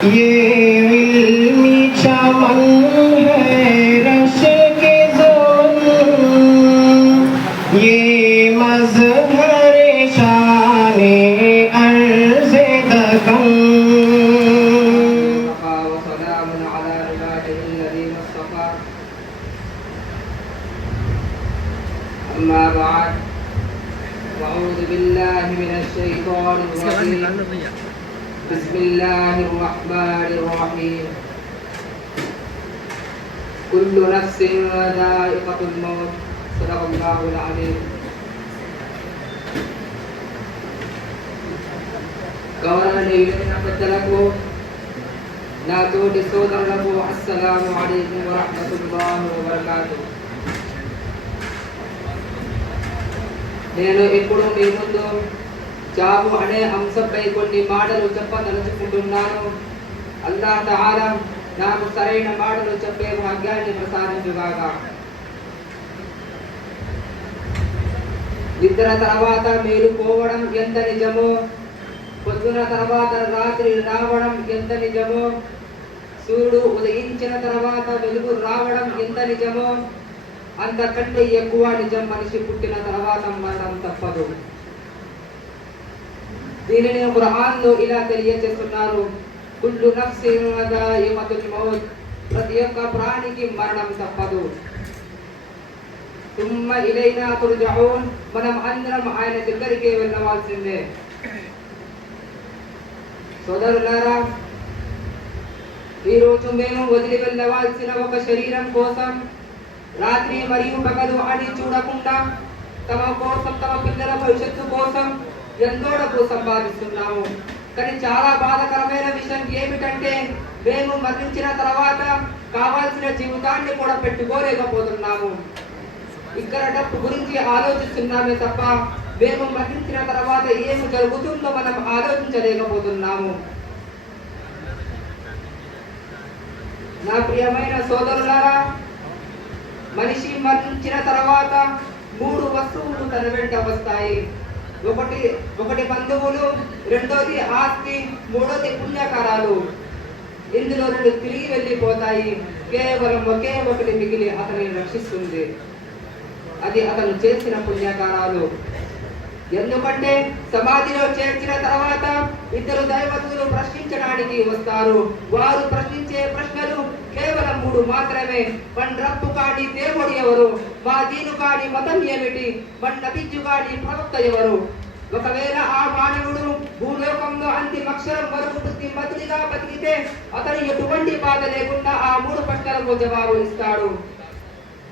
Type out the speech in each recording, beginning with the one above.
ये इल्मी चमन है रश के ज़ोन, ये मज़हर शाने अर्ज़ दकन। वसलामुन अला इबादिहिल्लज़ीन इस्तफ़ा। अम्मा बअद, अऊज़ु बिल्लाहि मिनश शैतानिर रजीम। बिस्मिल्लाहिर्रहमानिर्रहीम। कुल्लु नफ्सिन ज़ाइक़तुल मौत। सदक़ल्लाहुल अज़ीम। గౌరవనీయులైన పెద్దలకు, నా తోటి సోదరులకు అస్సలాము అలైకుం వరహ్మతుల్లాహి వబరకాతుహు. నేను ఇప్పుడు మీ ముందు జాబు అనే అంశంపై కొన్ని మాటలు చెప్పదలుచుకుంటున్నాను. అల్లాహ్ తఆలా నాకు సరైన మాటలు చెప్పే భాగ్యాన్ని ప్రసాదించుగాక. నిద్ర తర్వాత మేలుకోవడం ఎంత నిజమో, పొద్దున తర్వాత రాత్రి రావడం ఎంత నిజమో, సూర్యుడు ఉదయించిన తర్వాత వెలుగు రావడం ఎంత నిజమో, అంతకంటే ఎక్కువ నిజం మనిషి పుట్టిన తర్వాత మరణం తప్పదు. దీనిని ఖురాన్లో ఇలా తెలియజేస్తున్నారు, కుల్లు నఫ్సిన్ ज़ाइक़తుల్ మౌత్, ప్రతి ఒక్క ప్రాణికి మరణం తప్పదు. తుమ్మ ఇలైనా తుర్జఊన్, మనం అందరం ఆయన దగ్గరికి వెళ్ళవలసిందే. సోదరులారా, ఈరోజు మేము వదిలి వెళ్ళవలసిన ఒక శరీరం కోసం రాత్రి మరియు పగలు అని చూడకుండా తమ కోసం, తమ పిల్లల భవిష్యత్తు కోసం ఎంతో డబ్బు సంపాదిస్తున్నాము. కానీ చాలా బాధాకరమైన విషయం ఏమిటంటే, మేము మరణించిన తర్వాత కావాల్సిన జీవితాన్ని కూడా పెట్టుకోలేకపోతున్నాము. ఇక్కడ డబ్బు గురించి ఆలోచిస్తున్నామే తప్ప మేము మరణించిన తర్వాత ఏమి జరుగుతుందో మనం ఆలోచించలేకపోతున్నాము. నా ప్రియమైన సోదరులారా, మనిషి మరణించిన తర్వాత 3 వస్తువులు తన వెంట వస్తాయి. ఒకటి బంధువులు, రెండోది ఆస్తి, మూడోది పుణ్యకారాలు. ఇందులో 2 తిరిగి వెళ్ళిపోతాయి. కేవలం ఒకే ఒకటి మిగిలి అతనిని రక్షిస్తుంది. అది అతను చేసిన పుణ్యకారాలు. ఎందుకంటే సమాధిలో చేర్చిన తర్వాత 2 దైవతులు ప్రశ్నించడానికి వస్తారు. వారు ప్రశ్నించే ప్రశ్నలు కేవలం 3 మాత్రమే. మన రబ్బు కాని దేవుడు ఎవరు? మా దీను కాని మతం ఏమిటి? మన నబియు కాని ప్రవక్త ఎవరు? ఒకవేళ ఆ మానవుడు భూలోకంలో అంతిమ అక్షరం వరకు బుద్ధిమంతుడిగా బతికితే అతను ఎటువంటి బాధ లేకుండా ఆ 3 ప్రశ్నలకు జవాబు ఇస్తాడు.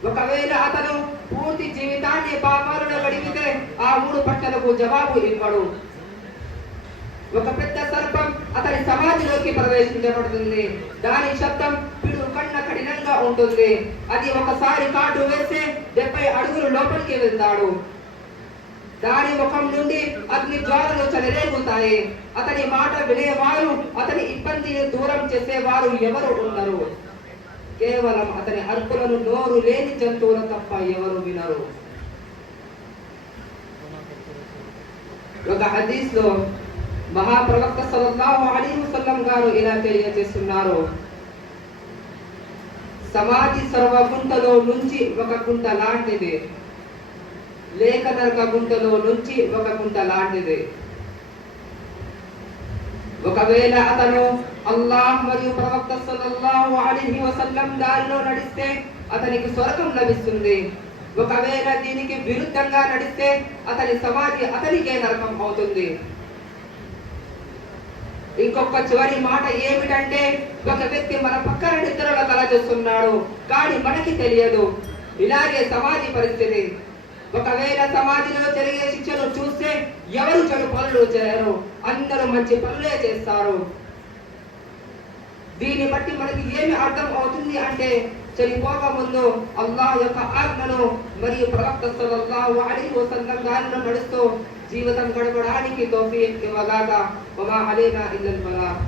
ఒకవేళ అతను పూర్తి జీవితాన్ని పాపాలలో గడిపితే ఆ 3 ప్రశ్నలకు జవాబు ఇవ్వడు. ఒక పెద్ద సర్పం అతని సమాధిలోకి ప్రవేశించబడుతుంది. దాని శబ్దం పిడు కన్న కఠినంగా ఉంటుంది. అది ఒకసారి కాటు వేస్తే 70 అడుగులు లోపలికి వెళ్తాడు. దాని ముఖం నుండి అగ్ని జ్వాలలు చెలరేగుతాయి. అతని మాట వినేవారు, అతని ఇబ్బందిని దూరం చేసేవారు ఎవరు ఉండరు. కేవలం అతని అరుపులను నోరు లేని జంతువులు తప్ప ఎవరు వినరు. ఒక హదీస్ లో మహాప్రవక్త సల్లల్లాహు అలైహి వసల్లం గారు ఇలా తెలియజేస్తున్నారు, సమాధి సర్వగుంటలో నుంచి ఒక గుంట లాంటిది, లేక నరక గుంటలో నుంచి ఒక గుంట లాంటిది. ఒకవేళ అతను అల్లాహ్ మరియు ప్రవక్త సల్లల్లాహు అలైహి వసల్లం దారిలో నడిస్తే అతనికి స్వర్గం లభిస్తుంది. ఒకవేళ దీనికి విరుద్ధంగా నడిస్తే అతని సమాధి అతనికే నరకం అవుతుంది. ఇంకొక చివరి మాట ఏమిటంటే, ఒక వ్యక్తి మన పక్కన నిద్రలో కలచేస్తున్నాడు, కానీ మనకి తెలియదు. ఇలాగే సమాధి పరిస్థితి. ఒకవేళ సమాధిలో జరిగే శిక్షను చూస్తే ఎవరు చెడు పనులు చేయరు, అందరూ మంచి పనులే చేస్తారు. దీన్ని బట్టి మనకి ఏమి అర్థం అవుతుంది అంటే, చనిపోక ముందు అల్లాహ్ యొక్క ఆజ్ఞను మరియు ప్రవక్త సల్లల్లాహు అలైహి వసల్లం దారిలో నడుస్తూ జీవితం గడపడానికి తౌఫీక్ ఇవ్వగాక. వమా అలైనా ఇల్లల్ బలాగ్.